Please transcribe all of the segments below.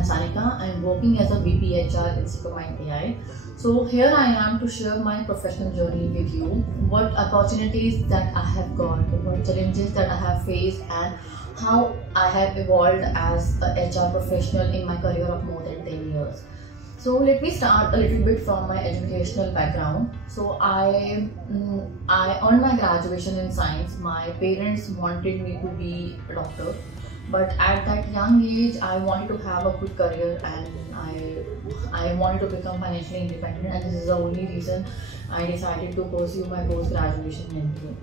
I'm Sanika. I'm working as a VP HR in SECO AI. So here I am to share my professional journey with you, what opportunities that I have got, what challenges that I have faced, and how I have evolved as a HR professional in my career of more than 10 years. So let me start a little bit from my educational background. So I earned my graduation in science. My parents wanted me to be a doctor, but at that young age I wanted to have a good career and I wanted to become financially independent, and this is the only reason I decided to pursue my post-graduation in MBA.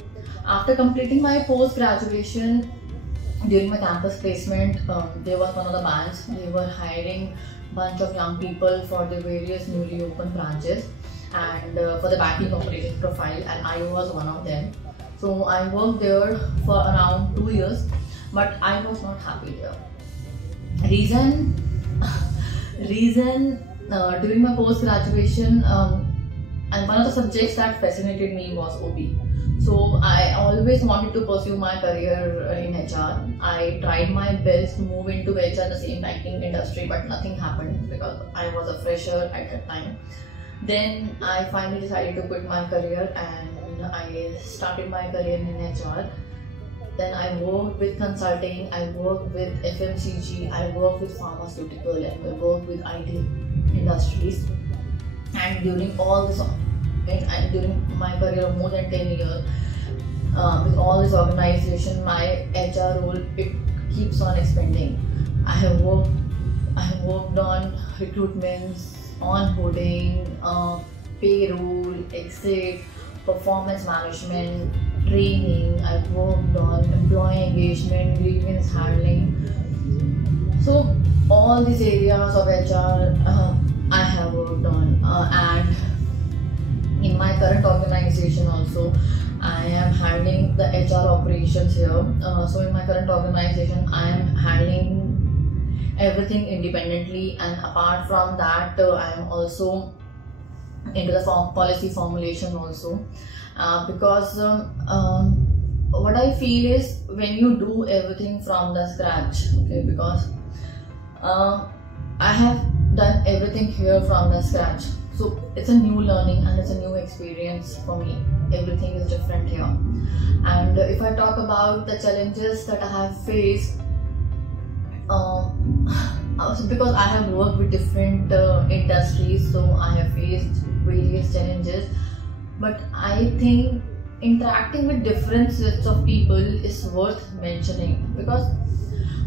After completing my post-graduation, during my campus placement, there was one of the banks. They were hiring bunch of young people for the various newly opened branches and for the banking operations profile, and I was one of them. So I worked there for around 2 years, but I was not happy there. Reason during my post graduation, and one of the subjects that fascinated me was OB. So I always wanted to pursue my career in HR. I tried my best to move into HR, the same banking industry, but nothing happened because I was a fresher at that time. Then I finally decided to quit my career and I started my career in HR. Then I worked with consulting, I worked with FMCG, I worked with pharmaceutical, and I worked with IT industries. And during my career of more than 10 years, with all this organization, my HR role, it keeps on expanding. I have worked on recruitments, onboarding, payroll, exit, performance management, training. I've worked on employee engagement, grievance handling. So all these areas of HR I have worked on, and in my current organization also I am handling the HR operations here. So in my current organization I am handling everything independently, and apart from that I am also into the policy formulation also, because what I feel is when you do everything from the scratch, okay, because I have done everything here from the scratch. So it's a new learning and it's a new experience for me. Everything is different here. And if I talk about the challenges that I have faced, because I have worked with different industries, so I have faced various challenges. But I think interacting with different sets of people is worth mentioning, because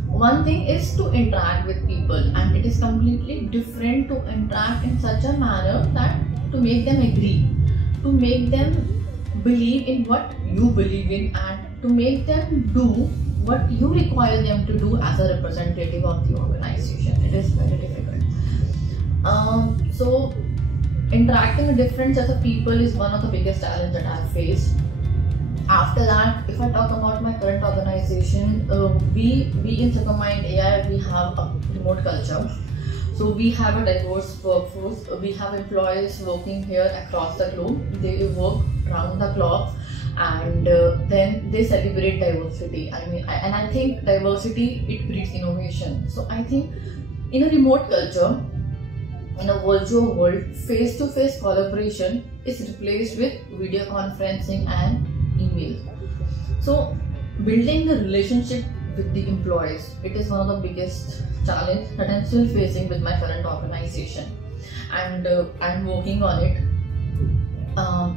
one thing is to interact with people, and it is completely different to interact in such a manner that to make them agree, to make them believe in what you believe in, and to make them do what you require them to do as a representative of the organization. It is very difficult. So interacting with different sets of people is one of the biggest challenges that I have faced. After that, if I talk about my current organization, we in SECO AI, we have a remote culture. So we have a diverse workforce. We have employees working here across the globe. They work round the clock, and then they celebrate diversity. I think diversity, it breeds innovation. So I think in a remote culture, in a virtual world, face-to-face collaboration is replaced with video conferencing and email. So building a relationship with the employees, it is one of the biggest challenge that I'm still facing with my current organization, and I'm working on it.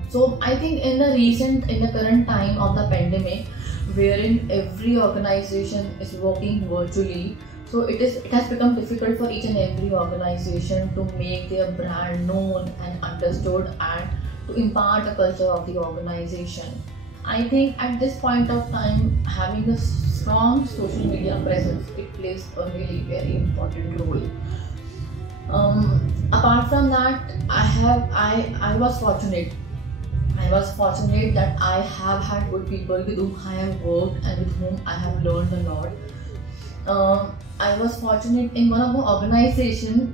So I think in the current time of the pandemic, wherein every organization is working virtually, so it has become difficult for each and every organization to make their brand known and understood, and to impart the culture of the organization. I think at this point of time, having a strong social media presence, it plays a really very important role. Apart from that, I was fortunate. That I have had good people with whom I have worked and with whom I have learned a lot. I was fortunate in one of the organizations.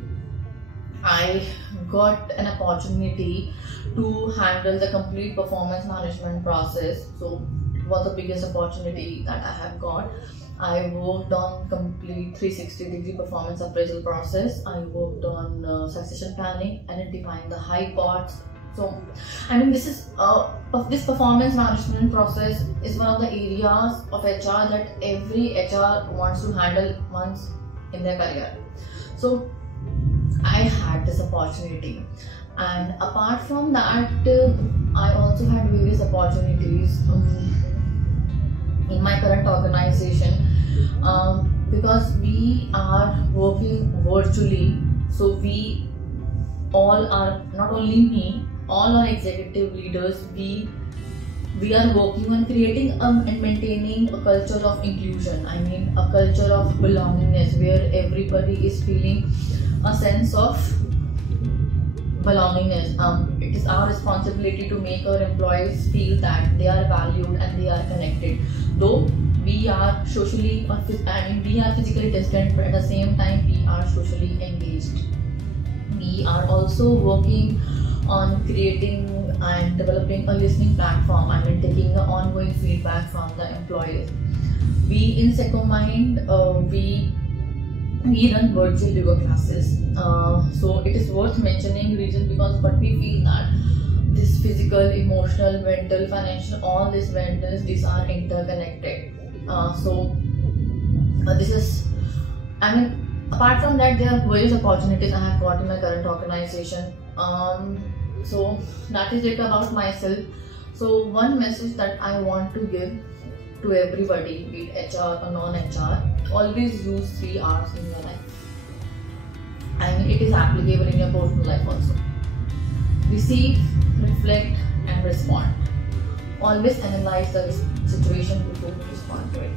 I got an opportunity to handle the complete performance management process. So was the biggest opportunity that I have got. I worked on complete 360-degree performance appraisal process. I worked on succession planning, identifying the high parts. So, I mean, this performance management process is one of the areas of HR that every HR wants to handle once in their career. So, I had this opportunity, and apart from that, I also had various opportunities in my current organization, because we are working virtually. So we all are, not only me, all our executive leaders, we are working on creating and maintaining a culture of inclusion. I mean, a culture of belongingness where everybody is feeling a sense of belongingness. It is our responsibility to make our employees feel that they are valued and they are connected. Though we are we are physically distant, but at the same time we are socially engaged. We are also working on creating and developing a listening platform. I mean, taking the ongoing feedback from the employees. We in SECO Mind, we run virtual yoga classes. So it is worth mentioning reason because what we feel that this physical, emotional, mental, financial, all these vendors, these are interconnected. This is, I mean, apart from that, there are various opportunities I have got in my current organization. So that is it about myself. So one message that I want to give to everybody, be it HR or non-HR, always use 3 R's in your life. I mean, it is applicable in your personal life also. Receive, reflect, and respond. Always analyze the situation before you respond to it.